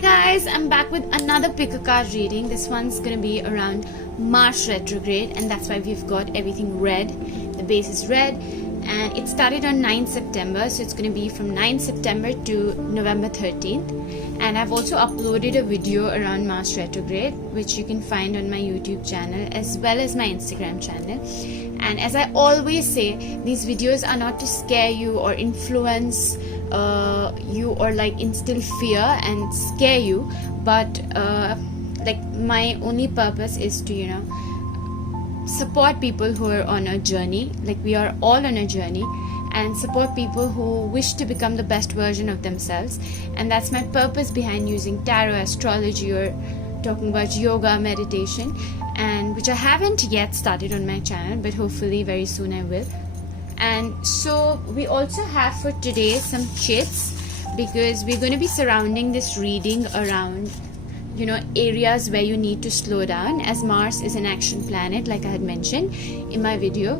guys, I'm back with another pick a card reading. This one's gonna be around Mars retrograde, and that's why we've got everything red. The base is red, and it started on 9th September, so it's gonna be from 9th September to November 13th. And I've also uploaded a video around Mars retrograde, which you can find on my YouTube channel as well as my Instagram channel. And as I always say, these videos are not to scare you or influence you or like instill fear and scare you, but like my only purpose is to support people who are on a journey. Like we are all on a journey, and support people who wish to become the best version of themselves. And that's my purpose behind using tarot, astrology, or talking about yoga, meditation, and which I haven't yet started on my channel, but hopefully very soon I will. And so we also have for today some chits, because we're going to be surrounding this reading around areas where you need to slow down, as Mars is an action planet, like I had mentioned in my video.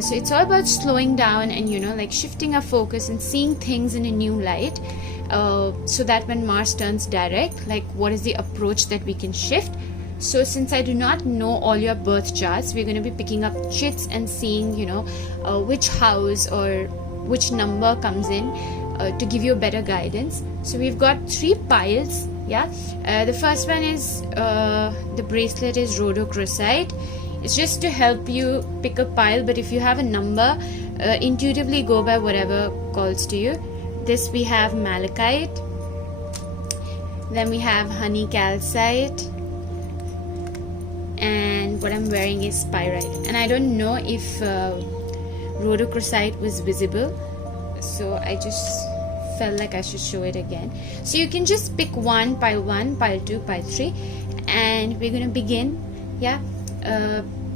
So it's all about slowing down and like shifting our focus and seeing things in a new light, so that when Mars turns direct, like what is the approach that we can shift. So since I do not know all your birth charts, we're going to be picking up chits and seeing which house or which number comes in to give you a better guidance. So we've got 3 piles. The first one is the bracelet is rhodochrosite. It's just to help you pick a pile, but if you have a number, intuitively go by whatever calls to you. This we have malachite, then we have honey calcite, and what I'm wearing is pyrite. And I don't know if rhodochrosite was visible, so I just felt like I should show it again. So you can just pick one, pile 2, pile 3, and we're gonna begin.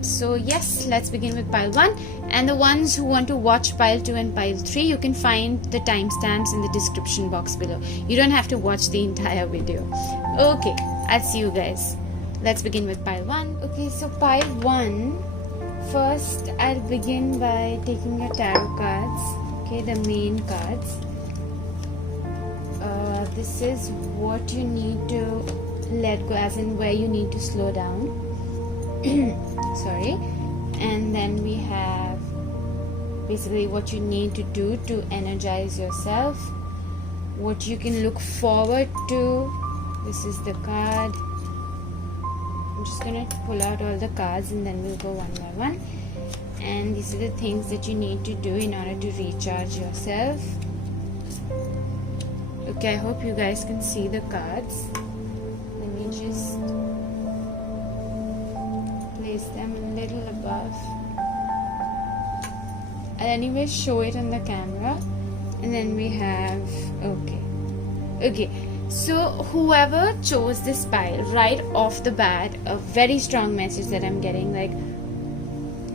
So yes, let's begin with pile 1. And the ones who want to watch pile 2 and pile 3, you can find the timestamps in the description box below. You don't have to watch the entire video. Okay, I'll see you guys. Let's begin with pile 1. Okay, so pile 1, first I'll begin by taking your tarot cards. Okay, the main cards. This is what you need to let go, as in where you need to slow down. Sorry. And then we have basically what you need to do to energize yourself, what you can look forward to. This is the card. I'm just gonna pull out all the cards and then we'll go one by one. And these are the things that you need to do in order to recharge yourself. Okay, I hope you guys can see the cards. Let me just place them a little above. I'll anyway show it on the camera. And then we have, okay, so whoever chose this pile, right off the bat, a very strong message that I'm getting, like,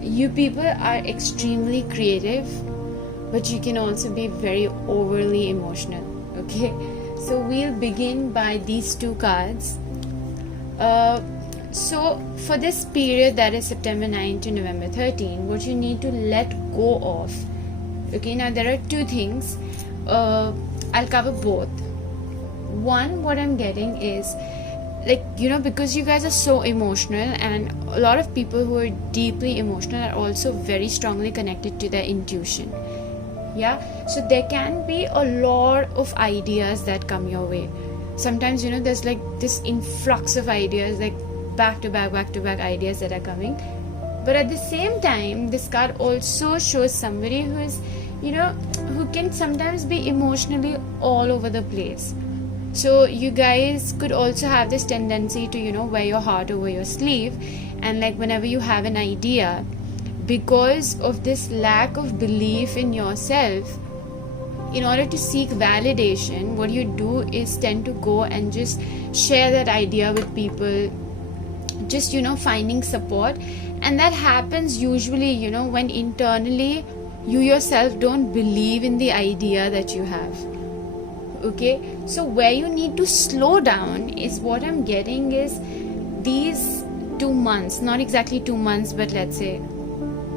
you people are extremely creative, but you can also be very overly emotional. Okay, so we'll begin by these 2 cards. So for this period, that is September 9 to November 13, what you need to let go of. Okay, now there are 2 things. I'll cover both. One, what I'm getting is, like, because you guys are so emotional, and a lot of people who are deeply emotional are also very strongly connected to their intuition. So there can be a lot of ideas that come your way. Sometimes there's like this influx of ideas, like back to back ideas that are coming. But at the same time, this card also shows somebody who is who can sometimes be emotionally all over the place. So you guys could also have this tendency to wear your heart over your sleeve, and like whenever you have an idea, because of this lack of belief in yourself, in order to seek validation, what you do is tend to go and just share that idea with people, just finding support. And that happens usually when internally you yourself don't believe in the idea that you have. Okay, so where you need to slow down is what I'm getting is these 2 months, not exactly 2 months, but let's say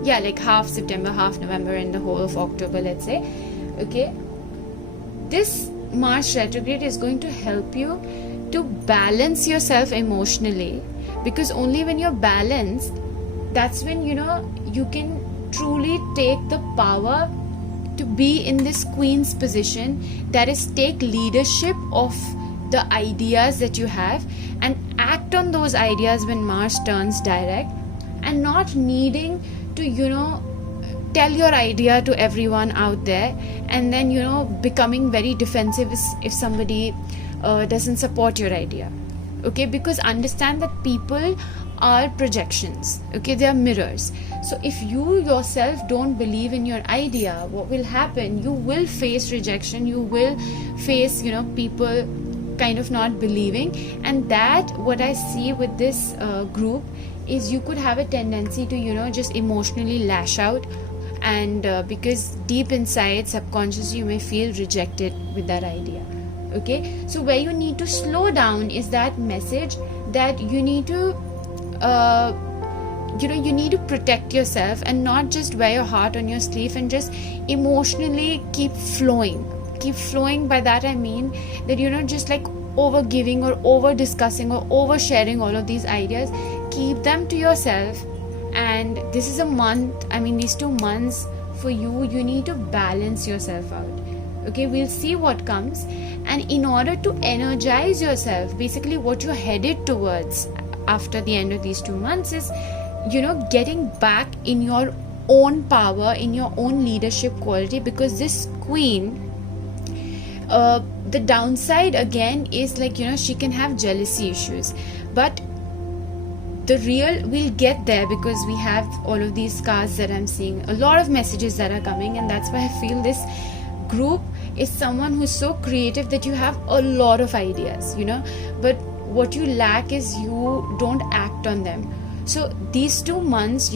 like half September, half November, and the whole of October, let's say. Okay, this Mars retrograde is going to help you to balance yourself emotionally, because only when you're balanced, that's when you can truly take the power to be in this queen's position, that is take leadership of the ideas that you have and act on those ideas when Mars turns direct, and not needing to tell your idea to everyone out there, and then becoming very defensive if somebody doesn't support your idea. Okay, because understand that people are projections. Okay, they are mirrors. So if you yourself don't believe in your idea, what will happen? You will face rejection, you will face people kind of not believing. And that, what I see with this group, is you could have a tendency to just emotionally lash out, and because deep inside, subconsciously, you may feel rejected with that idea. Okay, so where you need to slow down is that message that you need to you need to protect yourself and not just wear your heart on your sleeve and just emotionally keep flowing. By that I mean that you're not just like over giving or over discussing or over sharing all of these ideas. Keep them to yourself. And this is a month, these 2 months for you need to balance yourself out. Okay, we'll see what comes. And in order to energize yourself, basically what you're headed towards after the end of these 2 months is getting back in your own power, in your own leadership quality. Because this queen, the downside again is like she can have jealousy issues, but we'll get there, because we have all of these cards that I'm seeing, a lot of messages that are coming. And that's why I feel this group is someone who's so creative that you have a lot of ideas, but what you lack is you don't act on them. So these 2 months,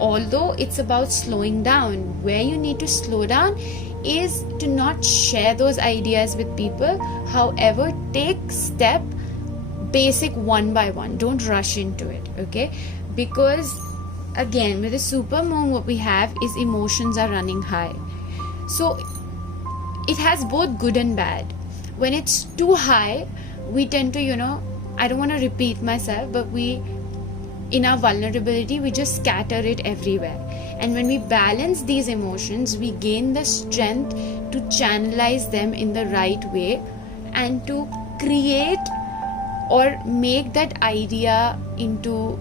although it's about slowing down, where you need to slow down is to not share those ideas with people. However, take step basic one by one. Don't rush into it. Okay, because again, with the super moon, what we have is emotions are running high. So it has both good and bad. When it's too high, we tend to I don't want to repeat myself, but in our vulnerability, we just scatter it everywhere. And when we balance these emotions, we gain the strength to channelize them in the right way and to create or make that idea into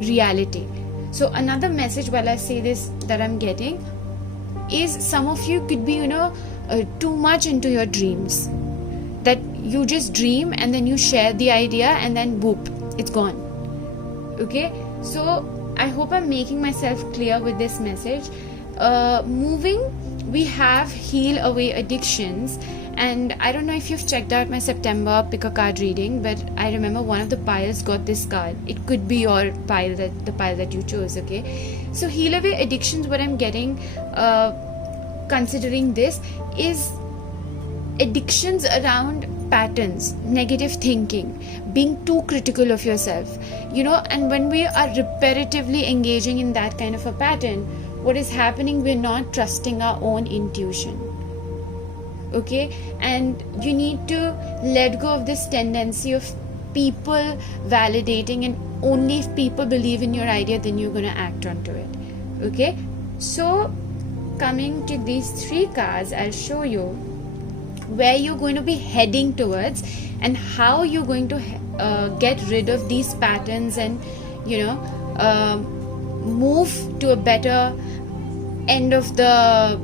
reality. So another message while I say this that I'm getting is, some of you could be too much into your dreams, that you just dream and then you share the idea and then whoop, it's gone. Okay, so I hope I'm making myself clear with this message. Moving, we have heal away addictions. And I don't know if you've checked out my September pick a card reading, but I remember one of the piles got this card. It could be your pile, the pile that you chose. Okay, so heal away addictions, what I'm getting considering this is addictions around patterns, negative thinking, being too critical of yourself, and when we are repetitively engaging in that kind of a pattern, what is happening, we're not trusting our own intuition. Okay, and you need to let go of this tendency of people validating, and only if people believe in your idea, then you're going to act onto it. Okay, so coming to these 3 cards, I'll show you where you're going to be heading towards and how you're going to get rid of these patterns and move to a better end of the,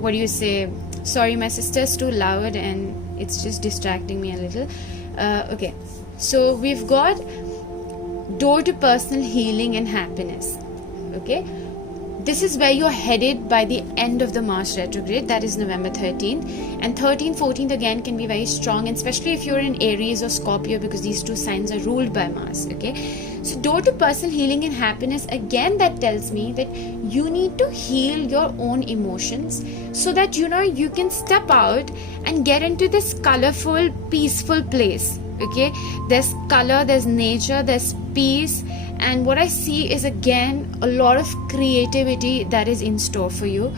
what do you say, sorry, my sister's too loud and it's just distracting me a little. Okay, so we've got door to personal healing and happiness. Okay, this is where you're headed by the end of the Mars retrograde, that is November 13th. And 13th, 14th again can be very strong, and especially if you're in Aries or Scorpio, because these 2 signs are ruled by Mars. Okay, so door to personal healing and happiness, again that tells me that you need to heal your own emotions so that you can step out and get into this colorful, peaceful place. Okay, there's color, there's nature, there's peace, and what I see is again a lot of creativity that is in store for you.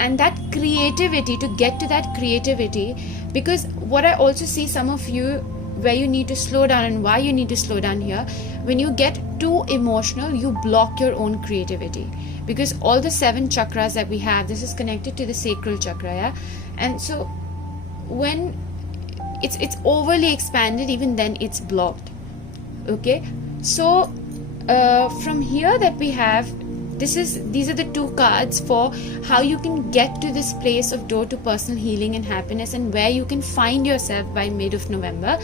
And that creativity, to get to that creativity, Because what I also see some of you where you need to slow down and why you need to slow down here, when you get too emotional, you block your own creativity. Because all the 7 chakras that we have, this is connected to the sacral chakra, yeah? And so when it's overly expanded, even then it's blocked. Okay, so from here that we have, these are the 2 cards for how you can get to this place of door to personal healing and happiness, and where you can find yourself by mid of November.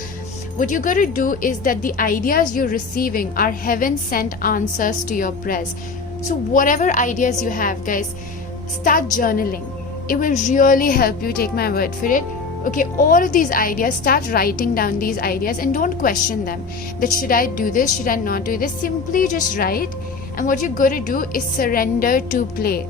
What you got to do is that the ideas you're receiving are heaven sent answers to your prayers. So whatever ideas you have, guys, start journaling. It will really help you, take my word for it. Okay, all of these ideas, start writing down these ideas and don't question them. That should I do this, should I not do this? Simply just write. And what you got to do is surrender to play.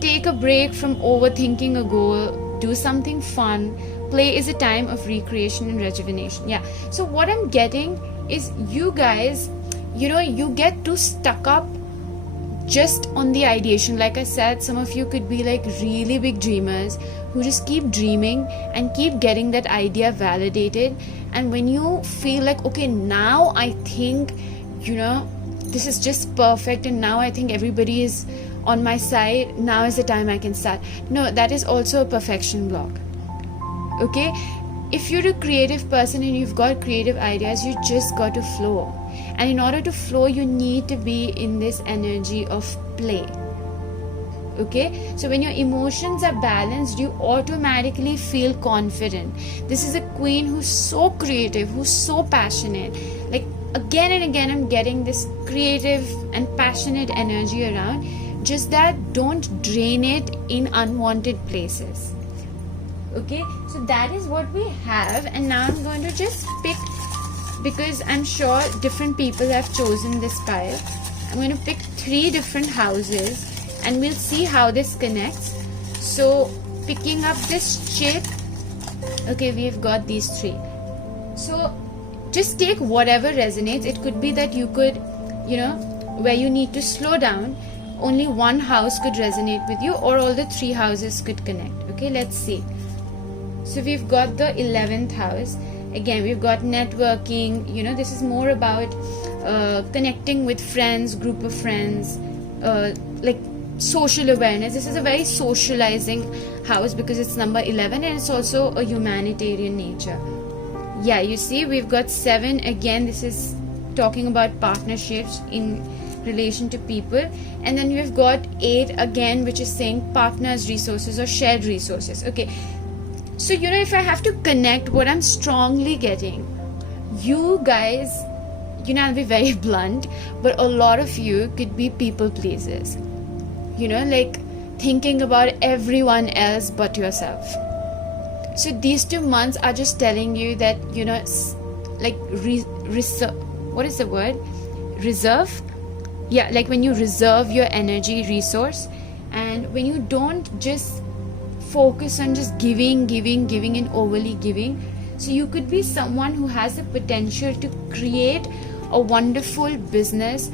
Take a break from overthinking a goal. Do something fun. Play is a time of recreation and rejuvenation. Yeah. So what I'm getting is, you guys, you get too stuck up just on the ideation. Like I said, some of you could be like really big dreamers who just keep dreaming and keep getting that idea validated. And when you feel like, okay, now I think, this is just perfect, and now I think everybody is on my side, now is the time I can start. No, that is also a perfection block. Okay, if you're a creative person and you've got creative ideas, you just got to flow. And in order to flow, you need to be in this energy of play. Okay, so when your emotions are balanced, you automatically feel confident. This is a queen who's so creative, who's so passionate. Like, again and again, I'm getting this creative and passionate energy around. Just that, don't drain it in unwanted places. Okay, so that is what we have. And now I'm going to just pick, because I'm sure different people have chosen this pile. I'm going to pick 3 different houses and we'll see how this connects. So picking up this chip, okay, we've got these 3. So just take whatever resonates. It could be that you could, where you need to slow down, only one house could resonate with you, or all the 3 houses could connect. Okay, let's see. So we've got the 11th house. Again, we've got networking. This is more about connecting with friends, group of friends, like social awareness. This is a very socializing house because it's number 11, and it's also a humanitarian nature. Yeah, you see, we've got 7. Again, this is talking about partnerships in relation to people. And then we've got 8 again, which is saying partners, resources, or shared resources. Okay, so if I have to connect, what I'm strongly getting, you guys, I'll be very blunt, but a lot of you could be people pleasers. Like thinking about everyone else but yourself. So these 2 months are just telling you that, like what is the word? Reserve? Yeah, like when you reserve your energy resource, and when you don't just focus on just giving and overly giving. So you could be someone who has the potential to create a wonderful business,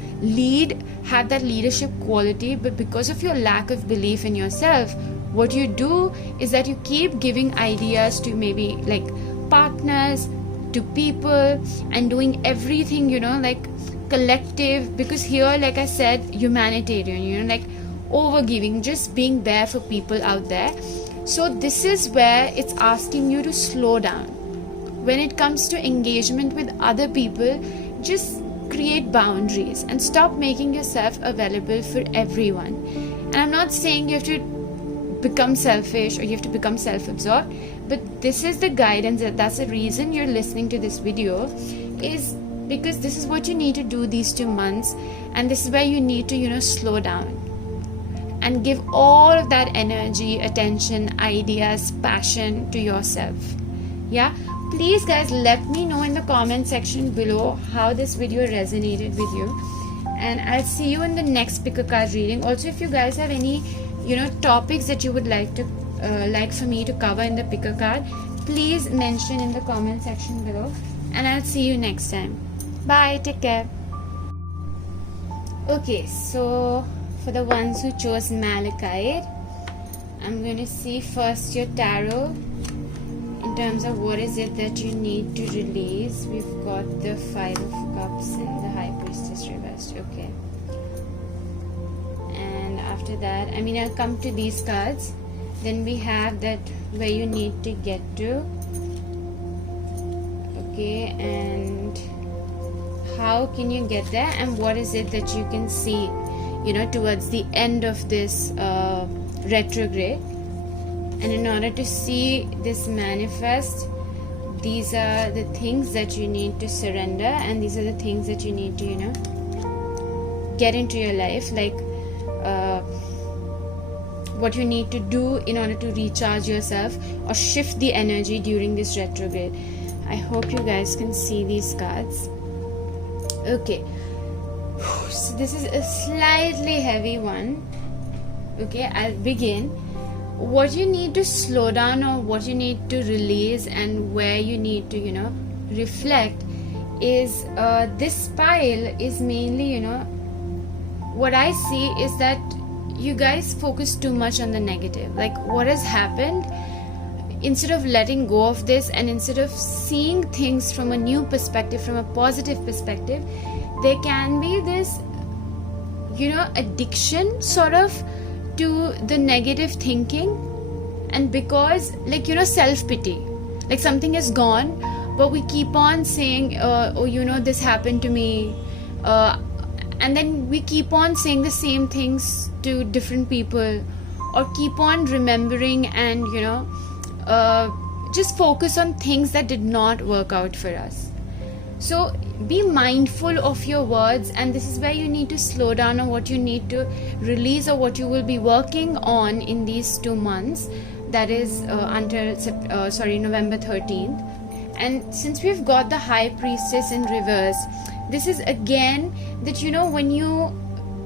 have that leadership quality, but because of your lack of belief in yourself, what you do is that you keep giving ideas to maybe like partners, to people, and doing everything, like collective, because here, like I said, humanitarian, like overgiving, just being there for people out there. So this is where it's asking you to slow down. When it comes to engagement with other people, just create boundaries and stop making yourself available for everyone. And I'm not saying you have to become selfish or you have to become self-absorbed, but this is the guidance. That's the reason you're listening to this video, is because this is what you need to do these 2 months, and this is where you need to slow down and give all of that energy, attention, ideas, passion to yourself. Yeah, please guys, let me know in the comment section below how this video resonated with you, and I'll see you in the next pick a card reading. Also, if you guys have any topics that you would like for me to cover in the pick a card, please mention in the comment section below, and I'll see you next time. Bye, take care. Okay, so for the ones who chose Malachite, I'm going to see first your tarot terms of what is it that you need to release, we've got the Five of Cups and the High Priestess reversed. Okay. And after that, I mean, I'll come to these cards. Then we have that where you need to get to. Okay, and how can you get there, and what is it that you can see, you know, towards the end of this retrograde. And in order to see this manifest, these are the things that you need to surrender, and these are the things that you need to, you know, get into your life, like what you need to do in order to recharge yourself or shift the energy during this retrograde. I hope you guys can see these cards. Okay, so this is a slightly heavy one. Okay, I'll begin. What you need to slow down, or what you need to release, and where you need to, you know, reflect is this pile is mainly, you know, what I see is that you guys focus too much on the negative. Like, what has happened, instead of letting go of this and instead of seeing things from a new perspective, from a positive perspective, there can be this, you know, addiction sort of to the negative thinking. And because, like, you know, self-pity, like something is gone, but we keep on saying, oh, you know, this happened to me, and then we keep on saying the same things to different people, or keep on remembering and, you know, just focus on things that did not work out for us. So be mindful of your words, and this is where you need to slow down on what you need to release, or what you will be working on in these 2 months, that is until November 13th. And since we've got the High Priestess in reverse, this is again that, you know, when you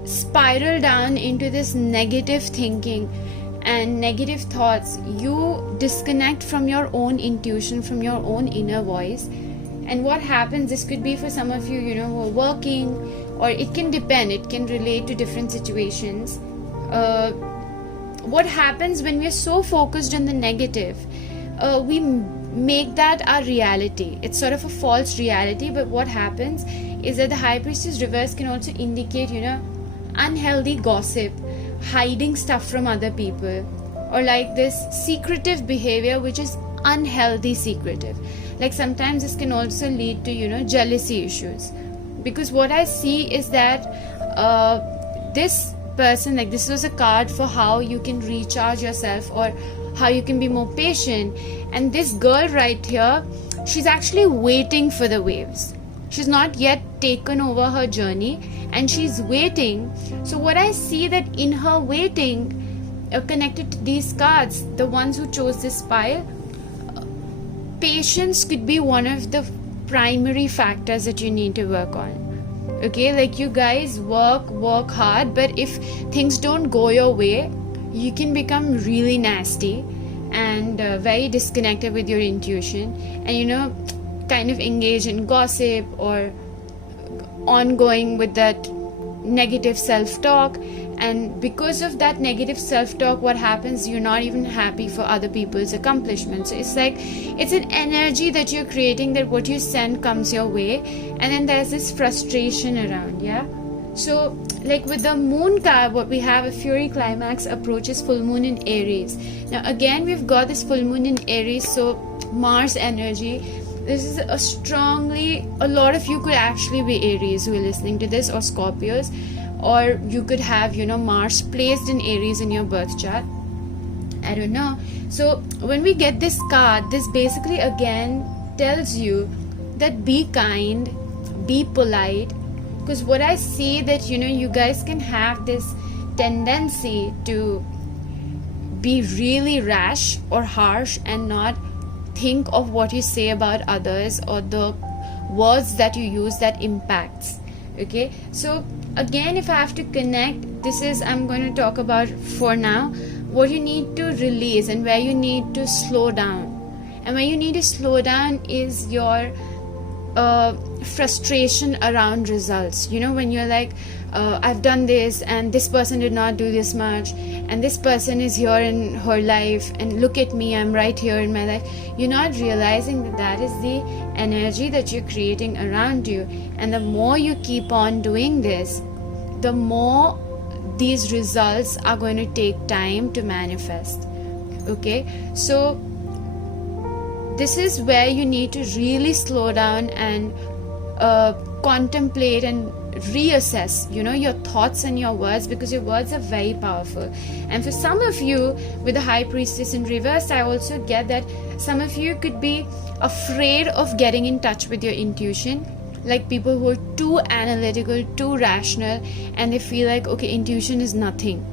spiral down into this negative thinking and negative thoughts, you disconnect from your own intuition, from your own inner voice. And what happens, this could be for some of you, you know, who are working, or it can depend, it can relate to different situations. What happens when we're so focused on the negative, we make that our reality. It's sort of a false reality. But what happens is that the High Priestess reverse can also indicate, you know, unhealthy gossip, hiding stuff from other people, or like this secretive behavior which is unhealthy secretive. Like sometimes this can also lead to, you know, jealousy issues, because what I see is that this person, like, this was a card for how you can recharge yourself, or how you can be more patient. And this girl right here, she's actually waiting for the waves. She's not yet taken over her journey, and she's waiting. So what I see, that in her waiting, connected to these cards, the ones who chose this pile, patience could be one of the primary factors that you need to work on. Okay, like, you guys work hard, but if things don't go your way, you can become really nasty and very disconnected with your intuition, and, you know, kind of engage in gossip or ongoing with that negative self-talk. And because of that negative self-talk, what happens, you're not even happy for other people's accomplishments. So it's like, it's an energy that you're creating, that what you send comes your way, and then there's this frustration around. Yeah, so like with the moon card, what we have, a fury climax approaches full moon in Aries. Now again, we've got this full moon in Aries, so Mars energy. This is a lot of you could actually be Aries who are listening to this, or Scorpios, or you could have, you know, Mars placed in Aries in your birth chart. I don't know. So when we get this card, this basically again tells you that be kind, be polite, because what I see, that, you know, you guys can have this tendency to be really rash or harsh and not think of what you say about others, or the words that you use that impacts. Okay, so again, if I have to connect, this is, I'm going to talk about for now what you need to release and where you need to slow down. And where you need to slow down is your frustration around results. You know, when you're like, I've done this and this person did not do this much, and this person is here in her life, and look at me, I'm right here in my life. You're not realizing that that is the energy that you're creating around you. And the more you keep on doing this, the more these results are going to take time to manifest. Okay, so this is where you need to really slow down and contemplate and reassess, your thoughts and your words, because your words are very powerful. And for some of you with the High Priestess in reverse, I also get that some of you could be afraid of getting in touch with your intuition, like people who are too analytical, too rational, and they feel like, okay, intuition is nothing,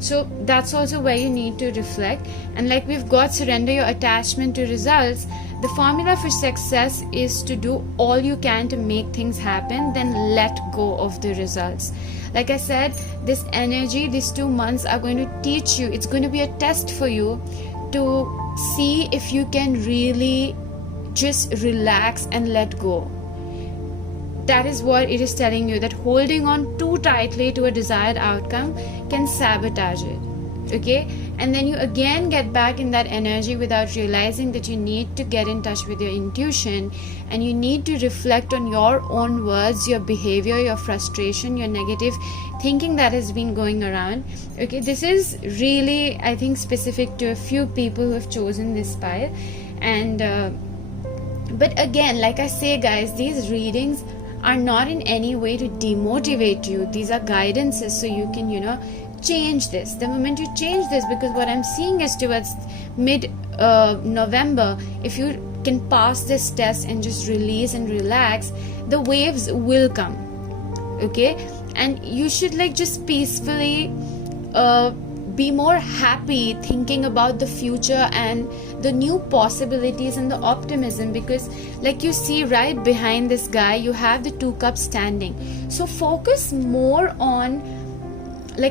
so that's also where you need to reflect. And like we've got surrender your attachment to results. The formula for success is to do all you can to make things happen, then let go of the results. Like I said, this energy, these 2 months are going to teach you, it's going to be a test for you to see if you can really just relax and let go. That is what it is telling you, that holding on too tightly to a desired outcome can sabotage it. Okay, and then you again get back in that energy without realizing that you need to get in touch with your intuition, and you need to reflect on your own words, your behavior, your frustration, your negative thinking that has been going around. Okay, this is really, I think, specific to a few people who have chosen this pile. And but again, like I say, guys, these readings are not in any way to demotivate you. These are guidances so you can, change this. The moment you change this, because what I'm seeing is towards mid November, if you can pass this test and just release and relax, the waves will come. Okay, and you should just peacefully be more happy, thinking about the future and the new possibilities and the optimism, because like you see right behind this guy, you have the 2 cups standing. So focus more on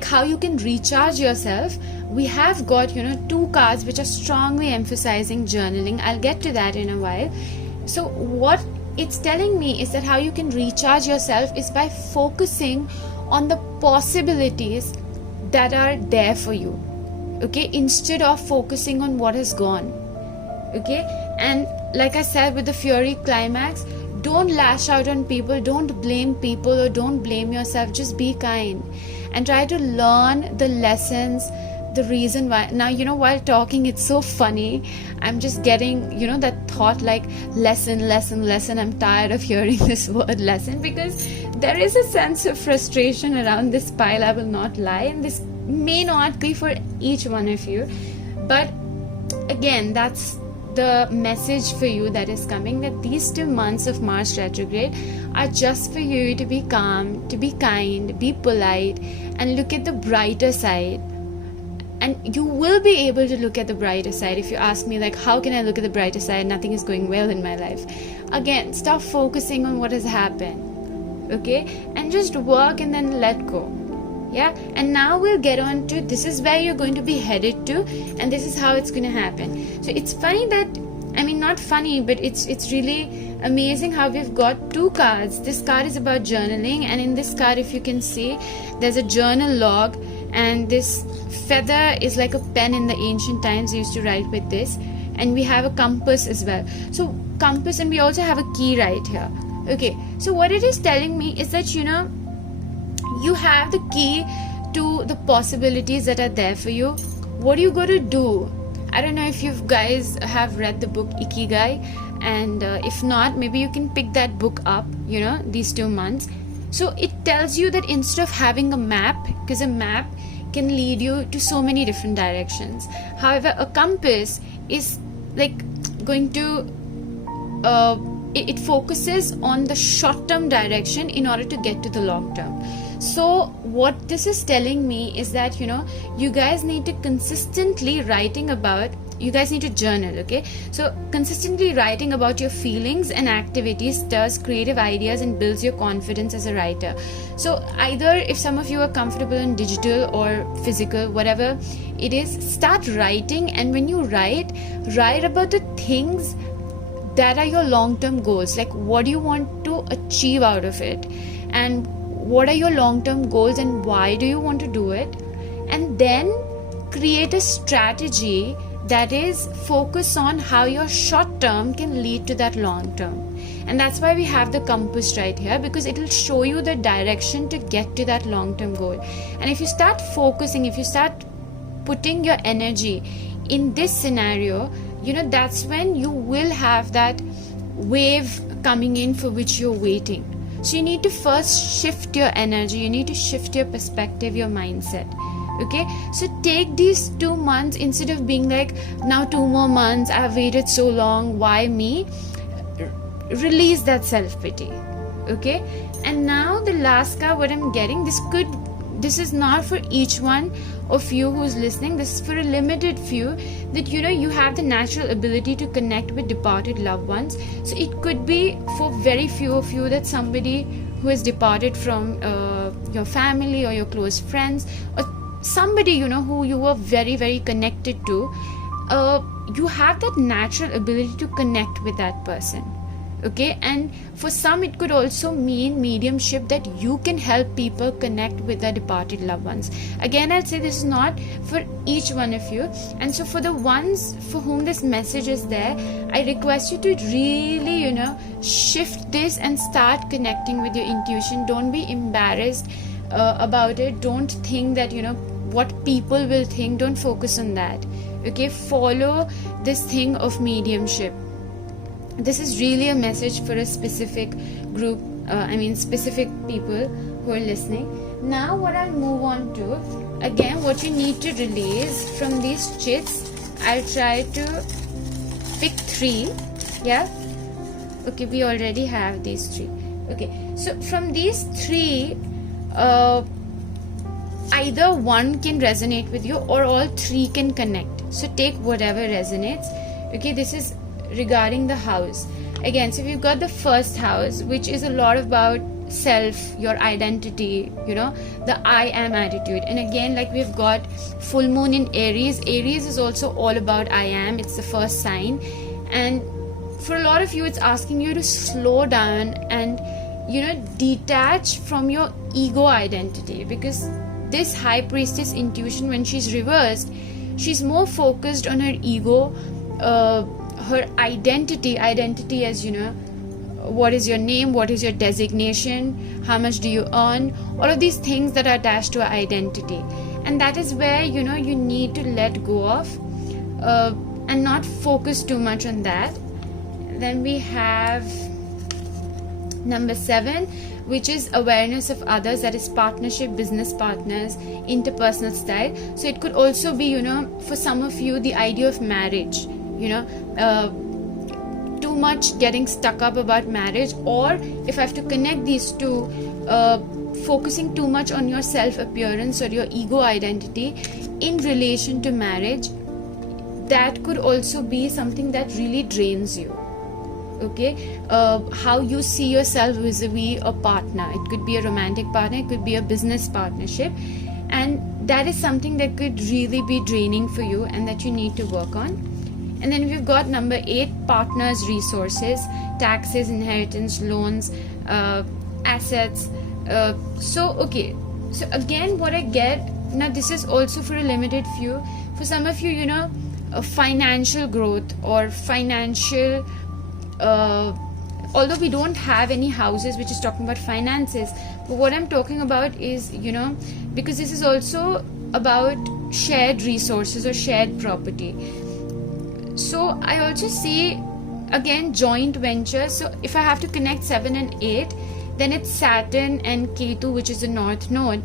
how you can recharge yourself. We have got 2 cards which are strongly emphasizing journaling. I'll get to that in a while. So what it's telling me is that how you can recharge yourself is by focusing on the possibilities that are there for you, okay, instead of focusing on what has gone. Okay, and like I said with the Fury climax, don't lash out on people, don't blame people, or don't blame yourself. Just be kind and try to learn the lessons, the reason why. Now, while talking, it's so funny, I'm just getting that thought lesson. I'm tired of hearing this word lesson, because there is a sense of frustration around this pile, I will not lie, and this may not be for each one of you, but again, that's the message for you that is coming, that these 2 months of Mars retrograde are just for you to be calm, to be kind, be polite, and look at the brighter side. And you will be able to look at the brighter side. If you ask me how can I look at the brighter side, nothing is going well in my life, again, stop focusing on what has happened, okay, and just work and then let go. Yeah, and now we'll get on to, this is where you're going to be headed to, and this is how it's going to happen. So it's funny that, not funny, but it's really amazing how we've got 2 cards. This card is about journaling, and in this card, if you can see, there's a journal log, and this feather is like a pen. In the ancient times, they used to write with this, and we have a compass as well. So compass, and we also have a key right here. Okay, so what it is telling me is that you have the key to the possibilities that are there for you. What are you going to do? I don't know if you guys have read the book Ikigai, and if not, maybe you can pick that book up, these 2 months. So it tells you that instead of having a map, because a map can lead you to so many different directions. However, a compass is going to it focuses on the short-term direction in order to get to the long-term. So what this is telling me is that you guys need to consistently you guys need to journal. Okay, so consistently writing about your feelings and activities stirs creative ideas and builds your confidence as a writer. So either, if some of you are comfortable in digital or physical, whatever it is, start writing. And when you write about the things that are your long-term goals, what do you want to achieve out of it, and what are your long-term goals and why do you want to do it, and then create a strategy that is focused on how your short term can lead to that long term. And that's why we have the compass right here, because it will show you the direction to get to that long term goal. And if you start focusing, if you start putting your energy in this scenario, that's when you will have that wave coming in for which you're waiting. So you need to first shift your energy, you need to shift your perspective, your mindset. Okay, so take these 2 months, instead of being like, now 2 more months, I have waited so long, why me? Release that self-pity. Okay, and now the last card, what I'm getting, this is not for each one of you who's listening, this is for a limited few, that you have the natural ability to connect with departed loved ones. So it could be for very few of you that somebody who has departed from your family or your close friends, or somebody who you were very, very connected to, you have that natural ability to connect with that person. Okay, and for some it could also mean mediumship, that you can help people connect with their departed loved ones. Again, I'll say this is not for each one of you. And so for the ones for whom this message is there, I request you to really shift this and start connecting with your intuition. Don't be embarrassed about it. Don't think that what people will think. Don't focus on that. Okay, follow this thing of mediumship. This is really a message for a specific group, specific people who are listening. Now what I'll move on to, again, what you need to release from these chits, I'll try to pick 3. Yeah, okay, we already have these 3. Okay, so from these 3, either one can resonate with you or all 3 can connect. So take whatever resonates. Okay, this is regarding the house. Again, so we've got the first house, which is a lot about self, your identity, the I am attitude. And again, like we've got full moon in Aries. Aries is also all about I am. It's the first sign. And for a lot of you, it's asking you to slow down and detach from your ego identity, because this high priestess intuition, when she's reversed, she's more focused on her ego, her identity as what is your name, what is your designation, how much do you earn, all of these things that are attached to our identity. And that is where you need to let go of and not focus too much on that. Then we have number 7, which is awareness of others, that is partnership, business partners, interpersonal style. So it could also be for some of you, the idea of marriage, too much getting stuck up about marriage, or if I have to connect these two, focusing too much on your self appearance or your ego identity in relation to marriage. That could also be something that really drains you. Okay, how you see yourself vis-a-vis a partner. It could be a romantic partner, it could be a business partnership, and that is something that could really be draining for you and that you need to work on. And then we've got number 8, partners, resources, taxes, inheritance, loans, assets. So again, what I get now, this is also for a limited few. For some of you, a financial growth or financial, although we don't have any houses which is talking about finances, but what I'm talking about is, because this is also about shared resources or shared property. So I also see, again, joint ventures. So if I have to connect 7 and 8, then it's Saturn and Ketu, which is the North Node.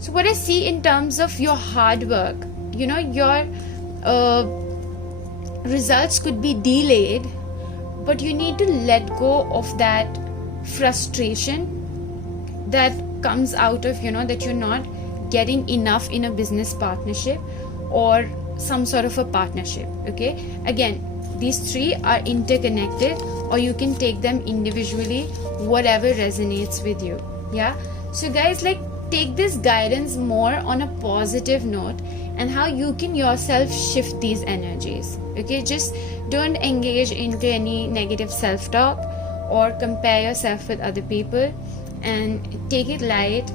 So what I see in terms of your hard work, your results could be delayed, but you need to let go of that frustration that comes out of, that you're not getting enough in a business partnership or some sort of a partnership. Okay, again, these 3 are interconnected, or you can take them individually, whatever resonates with you. Yeah, so guys, take this guidance more on a positive note, and how you can yourself shift these energies. Okay, just don't engage into any negative self-talk or compare yourself with other people. and take it light.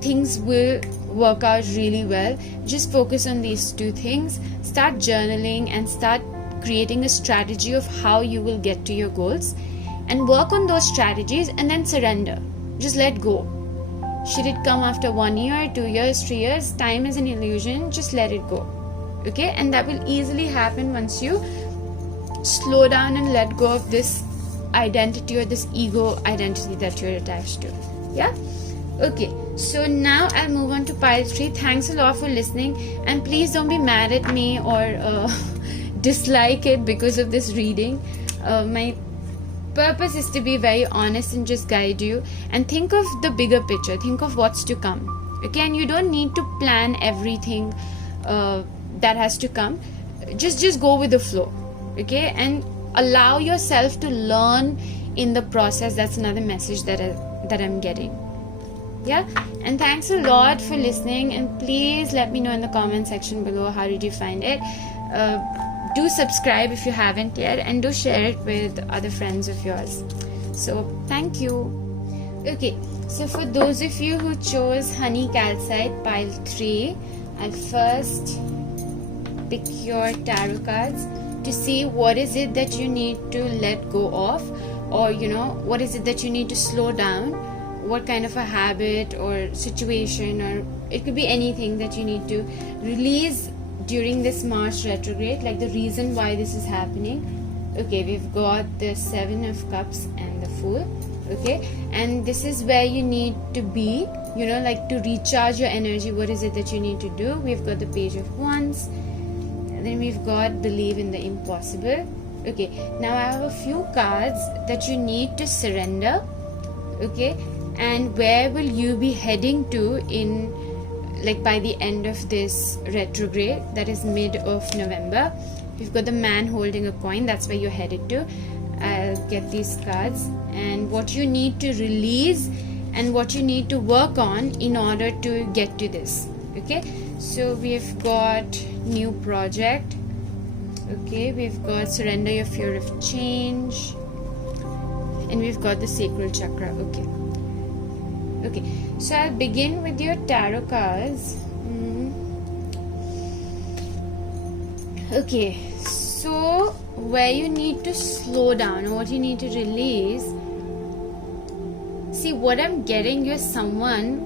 Things will work out really well. Just focus on these two things. Start journaling and start creating a strategy of how you will get to your goals, and work on those strategies, and then surrender. Just let go. Should it come after 1 year, 2 years, 3 years, time is an illusion. Just let it go. Okay, and that will easily happen once you slow down and let go of this identity or this ego identity that you're attached to. Yeah. Okay, so now I'll move on to pile 3. Thanks a lot for listening, and please don't be mad at me or dislike it because of this reading. My purpose is to be very honest and just guide you, and think of the bigger picture. Think of what's to come. Okay, and you don't need to plan everything that has to come. Just go with the flow. Okay, and allow yourself to learn in the process. That's another message that I'm getting. Yeah, and thanks a lot for listening, and please let me know in the comment section below how did you find it. Do subscribe if you haven't yet, and do share it with other friends of yours. So thank you. Okay, so for those of you who chose honey calcite pile 3, I'll first pick your tarot cards to see what is it that you need to let go of, or what is it that you need to slow down, what kind of a habit or situation, or it could be anything that you need to release during this Mars retrograde, like the reason why this is happening. Okay, we've got the 7 of Cups and the Fool. Okay, and this is where you need to be, like to recharge your energy. What is it that you need to do? We've got the Page of Wands, and then we've got Believe in the Impossible. Okay, now I have a few cards that you need to surrender. Okay, and where will you be heading to in, like, by the end of this retrograde, that is mid of November. We've got the Man holding a coin. That's where you're headed to. I'll get these cards, and what you need to release and what you need to work on in order to get to this. Okay, so we've got New Project. Okay, we've got Surrender Your Fear of Change, and we've got the Sacral Chakra. Okay, so I'll begin with your tarot cards. Okay, so where you need to slow down, or what you need to release. See, what I'm getting, you're someone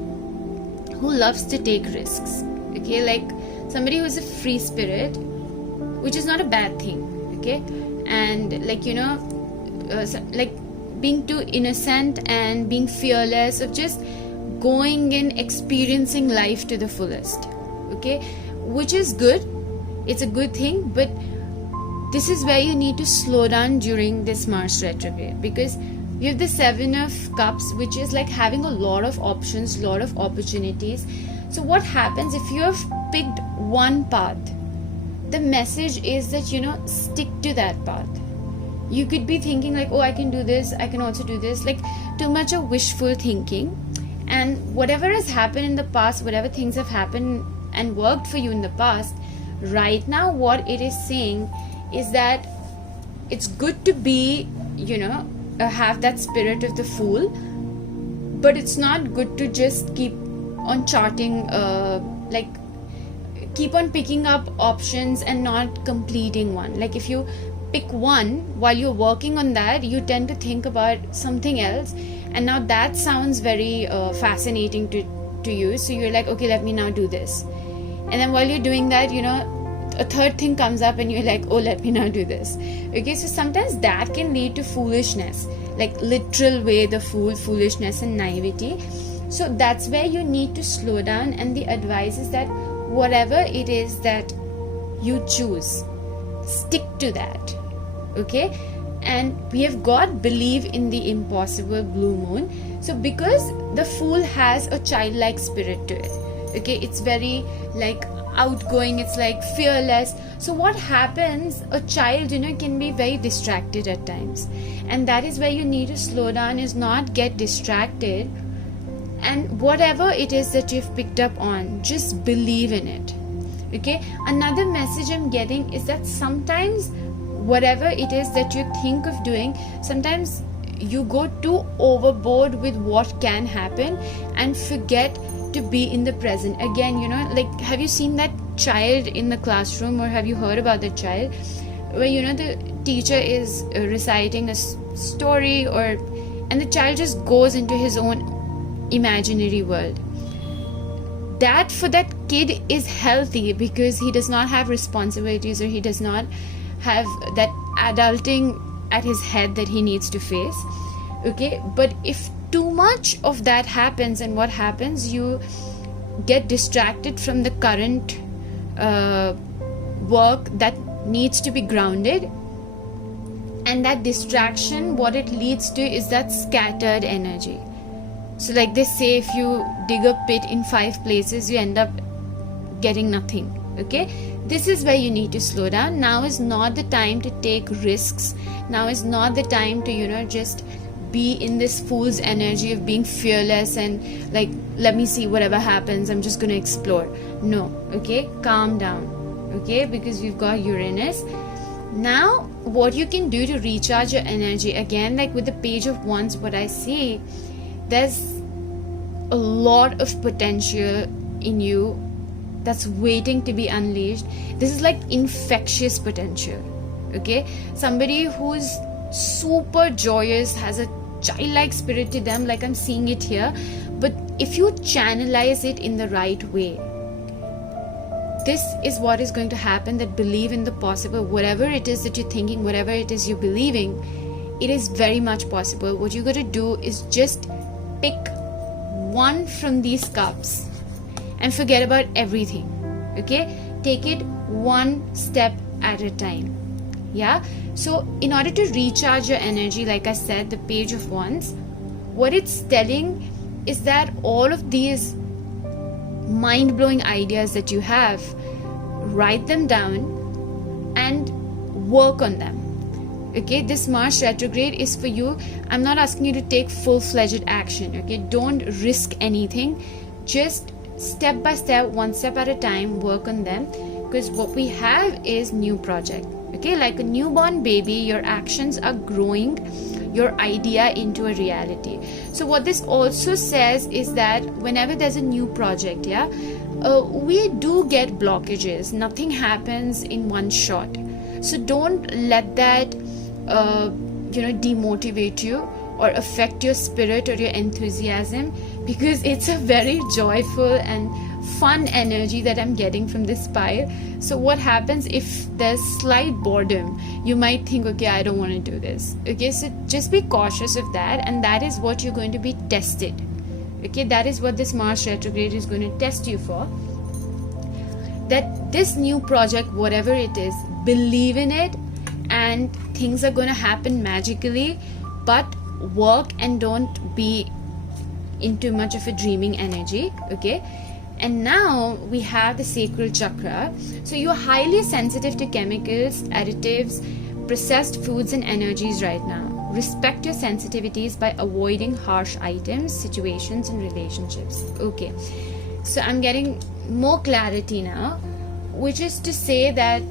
who loves to take risks. Okay, like somebody who's a free spirit, which is not a bad thing. Okay, and like like being too innocent and being fearless of just going and experiencing life to the fullest. Okay, which is good. It's a good thing, but this is where you need to slow down during this Mars retrograde, because you have the 7 of Cups, which is like having a lot of options, lot of opportunities. So what happens if you have picked one path? The message is that stick to that path. You could be thinking like, oh, I can do this, I can also do this, like too much of wishful thinking. And whatever has happened in the past, whatever things have happened and worked for you in the past, right now what it is saying is that it's good to be, have that spirit of the Fool, but it's not good to just keep on charting, like keep on picking up options and not completing one. Like if you pick one, while you're working on that, you tend to think about something else, and now that sounds very fascinating to you, so you're like, okay, let me now do this. And then while you're doing that, a third thing comes up and you're like, oh, let me now do this. Okay, so sometimes that can lead to foolishness, like literal way, the foolishness and naivety. So that's where you need to slow down, and the advice is that whatever it is that you choose, stick to that. Okay, and we have got Believe in the Impossible, Blue Moon. So because the Fool has a childlike spirit to it, okay, it's very like outgoing, it's like fearless. So what happens, a child can be very distracted at times, and that is where you need to slow down, is not get distracted, and whatever it is that you've picked up on, just believe in it. Okay, another message I'm getting is that sometimes whatever it is that you think of doing, sometimes you go too overboard with what can happen and forget to be in the present. Again, like, have you seen that child in the classroom, or have you heard about that child where the teacher is reciting a story, and the child just goes into his own imaginary world? That for that kid is healthy because he does not have responsibilities, or he does not have that adulting at his head that he needs to face. Okay, but if too much of that happens, and what happens, you get distracted from the current work that needs to be grounded, and that distraction, what it leads to is that scattered energy. So like they say, if you dig a pit in 5 places, you end up getting nothing. Okay, this is where you need to slow down. Now is not the time to take risks. Now is not the time to just be in this fool's energy of being fearless and like, let me see whatever happens, I'm just going to explore. No. Okay, calm down. Okay, because we've got Uranus. Now what you can do to recharge your energy, again, like with the Page of Wands, what I see, there's a lot of potential in you that's waiting to be unleashed. This is like infectious potential. Okay, somebody who's super joyous, has a childlike spirit to them, like I'm seeing it here. But if you channelize it in the right way, this is what is going to happen. That believe in the possible. Whatever it is that you're thinking, whatever it is you're believing, it is very much possible. What you got to do is just pick one from these cups and forget about everything. Okay, take it one step at a time. Yeah, so in order to recharge your energy, like I said, the Page of Wands, what it's telling is that all of these mind-blowing ideas that you have, write them down and work on them. Okay, this Mars retrograde is for you. I'm not asking you to take full-fledged action. Okay, don't risk anything. Just step by step, one step at a time, work on them, because what we have is new project. Okay, like a newborn baby, your actions are growing your idea into a reality. So what this also says is that whenever there's a new project, we do get blockages. Nothing happens in one shot. So don't let that demotivate you or affect your spirit or your enthusiasm, because it's a very joyful and fun energy that I'm getting from this pile. So what happens if there's slight boredom? You might think, okay, I don't want to do this. Okay, so just be cautious of that, and that is what you're going to be tested. Okay, that is what this Mars retrograde is going to test you for. That this new project, whatever it is, believe in it, and things are going to happen magically, but work and don't be in too much of a dreaming energy. Okay, and now we have the sacral chakra. So you're highly sensitive to chemicals, additives, processed foods and energies right now. Respect your sensitivities by avoiding harsh items, situations and relationships. Okay, so I'm getting more clarity now, which is to say that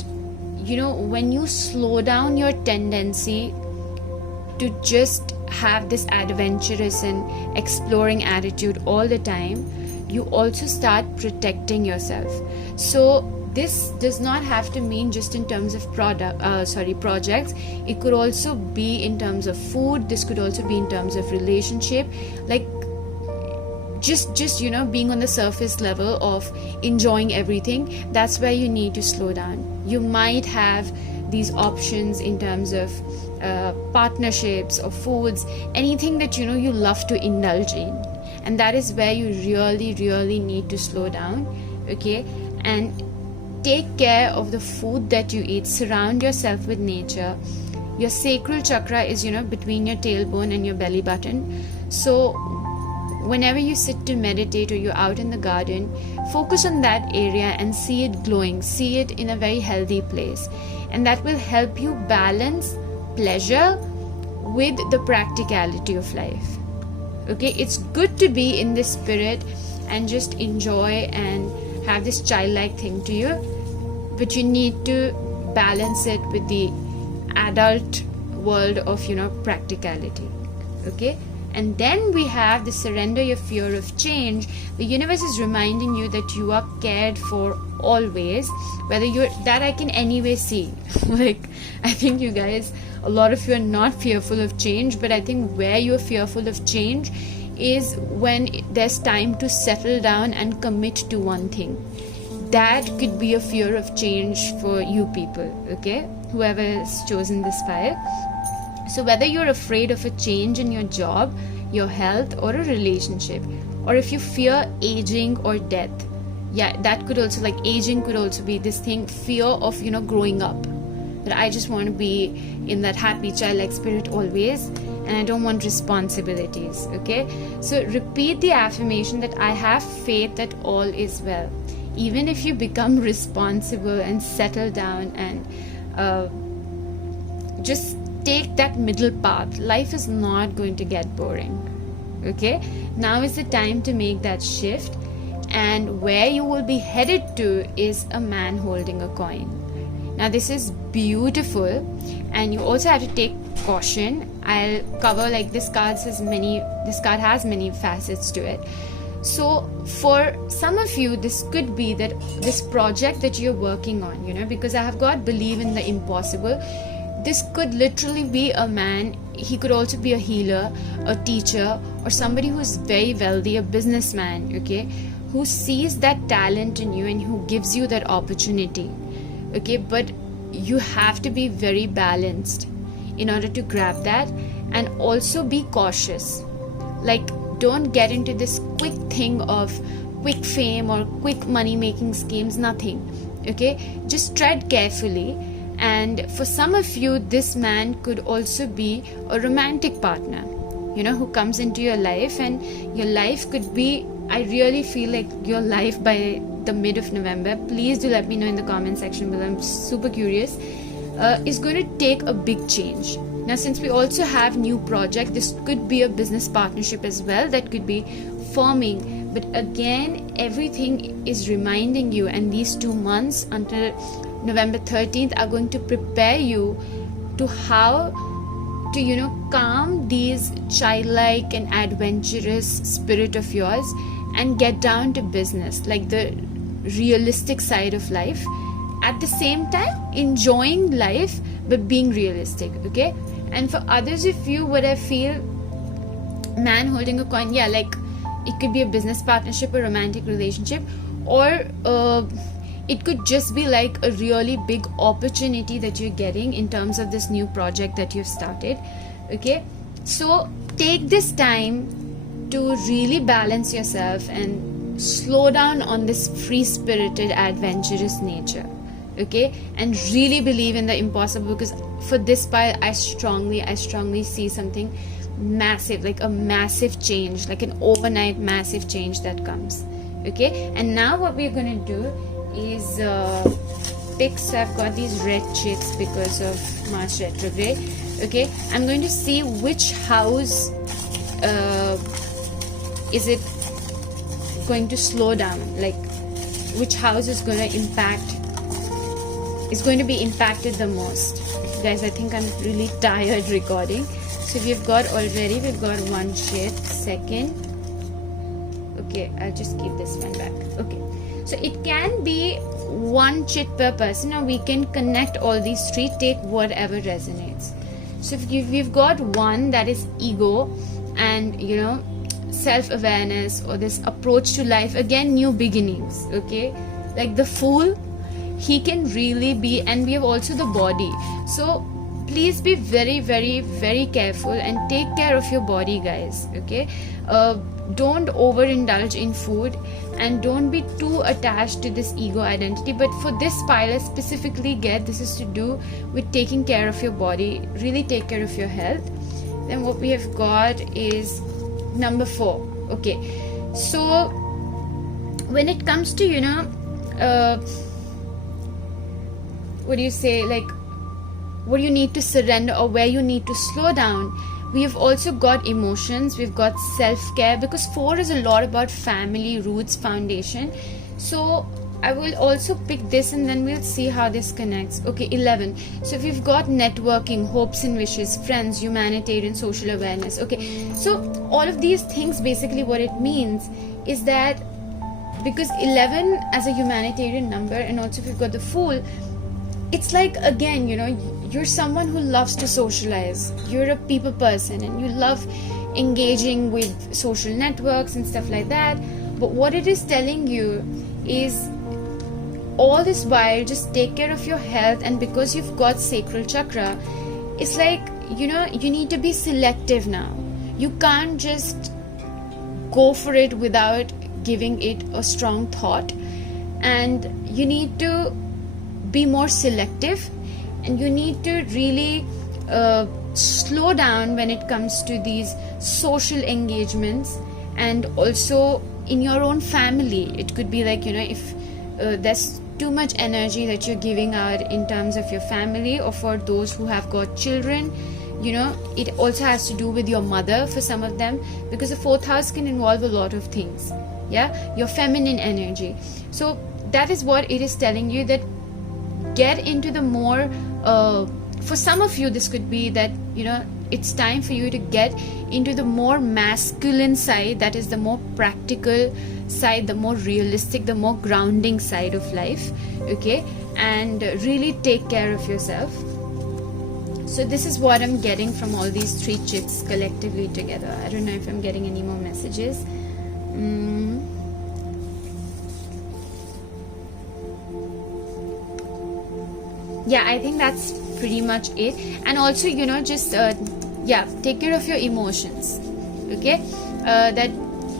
when you slow down your tendency to just have this adventurous and exploring attitude all the time, you also start protecting yourself. So this does not have to mean just in terms of projects. It could also be in terms of food. This could also be in terms of relationship, like just being on the surface level of enjoying everything. That's where you need to slow down. You might have these options in terms of partnerships or foods, anything that you love to indulge in, and that is where you really need to slow down. Okay, and take care of the food that you eat. Surround yourself with nature. Your sacral chakra is between your tailbone and your belly button. So whenever you sit to meditate or you're out in the garden, focus on that area and see it glowing, see it in a very healthy place, and that will help you balance pleasure with the practicality of life. Okay, it's good to be in this spirit and just enjoy and have this childlike thing to you, but you need to balance it with the adult world of practicality. okay? And then we have the surrender your fear of change. The universe is reminding you that you are cared for always, whether you're that I can anyway see. Like, I think you guys, a lot of you are not fearful of change, but I think where you're fearful of change is when there's time to settle down and commit to one thing. That could be a fear of change for you people, okay? Whoever has chosen this file. So whether you're afraid of a change in your job, your health, or a relationship, or if you fear aging or death, yeah, that could also, like, aging could also be this thing, fear of, you know, growing up, that I just want to be in that happy childlike spirit always, and I don't want responsibilities, okay? So repeat the affirmation that I have faith that all is well. Even if you become responsible and settle down and just take that middle path, life is not going to get boring, okay? Now is the time to make that shift, and where you will be headed to is a man holding a coin. Now this is beautiful, and you also have to take caution. I'll cover, like, this card has many facets to it. So for some of you, this could be that this project that you're working on, you know, because I have got believe in the impossible. This could literally be a man. He could also be a healer, a teacher, or somebody who's very wealthy, a businessman, okay, who sees that talent in you and who gives you that opportunity, okay? But you have to be very balanced in order to grab that, and also be cautious. Like, don't get into this quick thing of quick fame or quick money making schemes, nothing, okay? Just tread carefully. And for some of you, this man could also be a romantic partner, you know, who comes into your life, and your life could be, I really feel like your life by the mid of November, please do let me know in the comment section below, I'm super curious, is going to take a big change. Now, since we also have new project, this could be a business partnership as well that could be forming. But again, everything is reminding you, and these 2 months until November 13th are going to prepare you to how to, you know, calm these childlike and adventurous spirit of yours and get down to business, like the realistic side of life. At the same time, enjoying life but being realistic, okay? And for others of you, what I feel, man holding a coin, yeah, like it could be a business partnership, a romantic relationship, or it could just be like a really big opportunity that you're getting in terms of this new project that you've started, okay? So take this time to really balance yourself and slow down on this free-spirited, adventurous nature, okay? And really believe in the impossible, because for this pile, I strongly see something massive, like a massive change, like an overnight massive change that comes, okay? And now what we're going to do is pick. So I've got these red chits because of Mars retrograde, okay? I'm going to see which house is it going to slow down, like which house is going to be impacted the most. Guys, I think I'm really tired recording. So we've got 1 chit, second, okay, I'll just keep this one back, okay? So it can be 1 chit per person, or we can connect all these 3, take whatever resonates. So if we've got 1, that is ego and, you know, self-awareness, or this approach to life, again, new beginnings, okay? Like the Fool, he can really be, and we have also the body. So please be very, very, very careful and take care of your body, guys, okay? Don't overindulge in food, and don't be too attached to this ego identity. But for this pile, I specifically get this is to do with taking care of your body, really take care of your health. Then what we have got is number 4, okay? So when it comes to, you know, what do you say, like what you need to surrender or where you need to slow down, we have also got emotions, we've got self-care, because 4 is a lot about family, roots, foundation. So I will also pick this and then we'll see how this connects. Okay, 11. So if you've got networking, hopes and wishes, friends, humanitarian, social awareness. Okay, so all of these things, basically what it means is that because 11 as a humanitarian number, and also if you've got the Fool, it's like, again, you know, you're someone who loves to socialize. You're a people person and you love engaging with social networks and stuff like that. But what it is telling you is, all this while, just take care of your health. And because you've got sacral chakra, it's like, you know, you need to be selective now. You can't just go for it without giving it a strong thought, and you need to be more selective, and you need to really slow down when it comes to these social engagements. And also in your own family, it could be like, you know, if there's too much energy that you're giving out in terms of your family, or for those who have got children, you know, it also has to do with your mother for some of them, because the 4th house can involve a lot of things. Yeah, your feminine energy. So that is what it is telling you, that get into the more for some of you, this could be that, you know, it's time for you to get into the more masculine side, that is the more practical side, the more realistic, the more grounding side of life. Okay, and really take care of yourself. So this is what I'm getting from all these 3 chicks collectively together. I don't know if I'm getting any more messages. Yeah, I think that's pretty much it. And also, you know, just yeah, take care of your emotions. Okay, that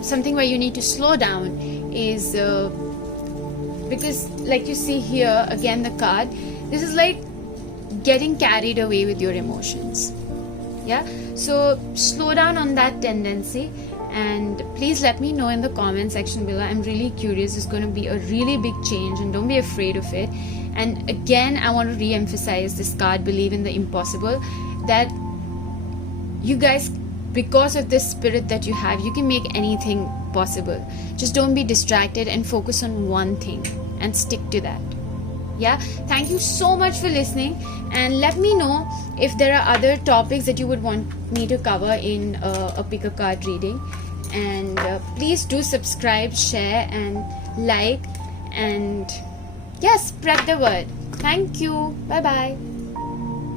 something where you need to slow down is because, like you see here again, the card, this is like getting carried away with your emotions. Yeah, so slow down on that tendency, and please let me know in the comment section below. I'm really curious. It's going to be a really big change, and don't be afraid of it. And again, I want to re-emphasize this card, believe in the impossible, that you guys, because of this spirit that you have, you can make anything possible. Just don't be distracted and focus on one thing and stick to that. Yeah, thank you so much for listening, and let me know if there are other topics that you would want me to cover in a pick a card reading. And please do subscribe, share and like, and yes, spread the word. Thank you. Bye bye.